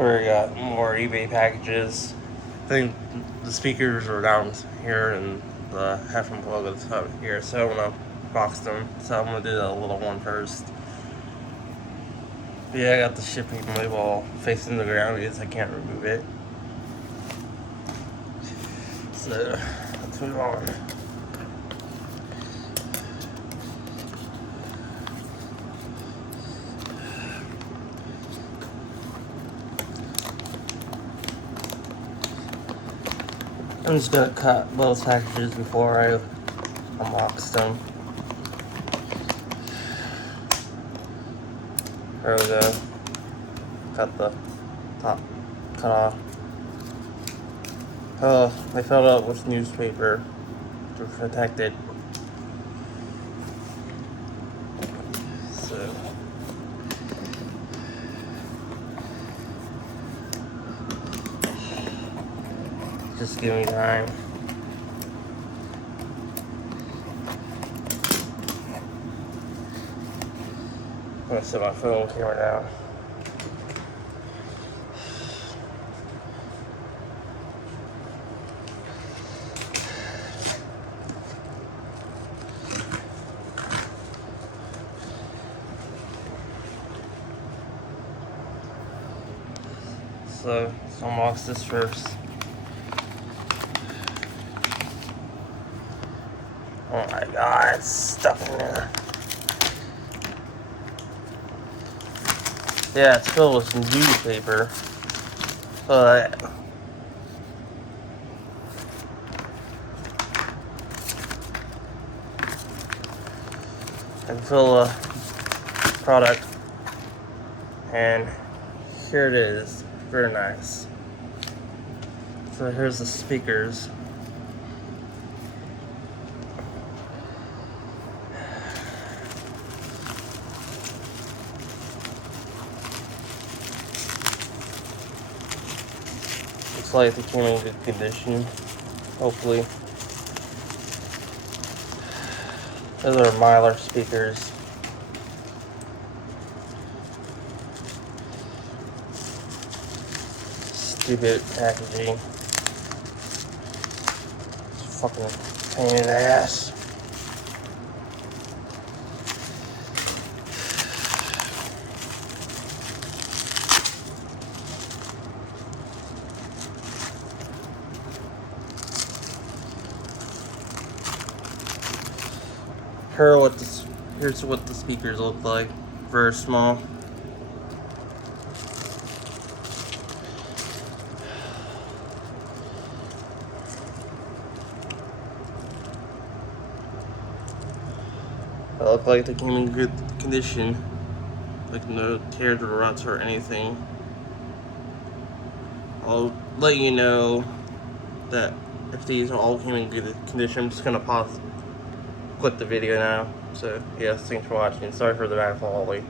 We got more eBay packages. I think the speakers are down here and the headphone plug is up here, so I'm gonna box them. So I'm gonna do the little one first. But yeah, I got the shipping label facing the ground because I can't remove it. So let's move on. I'm just gonna cut both packages before I unbox them. There we go. Cut the top cut off. Oh, I filled it up with newspaper to protect it. So just give me time. I'm gonna set my phone camera down. So let's unbox this first. Oh my god, it's stuck in there. Yeah, it's filled with some newspaper, but I can fill a product, and here it is. Very nice. So here's the speakers. Looks like they came in good condition, hopefully. Those are Mylar speakers. Stupid packaging. It's fucking pain in the ass. Here's what the speakers look like. Very small. They look like they came in good condition. Like no tears or ruts or anything. I'll let you know that if these all came in good condition. I'm just gonna quit the video now. So yes, thanks for watching. Sorry for the bad quality.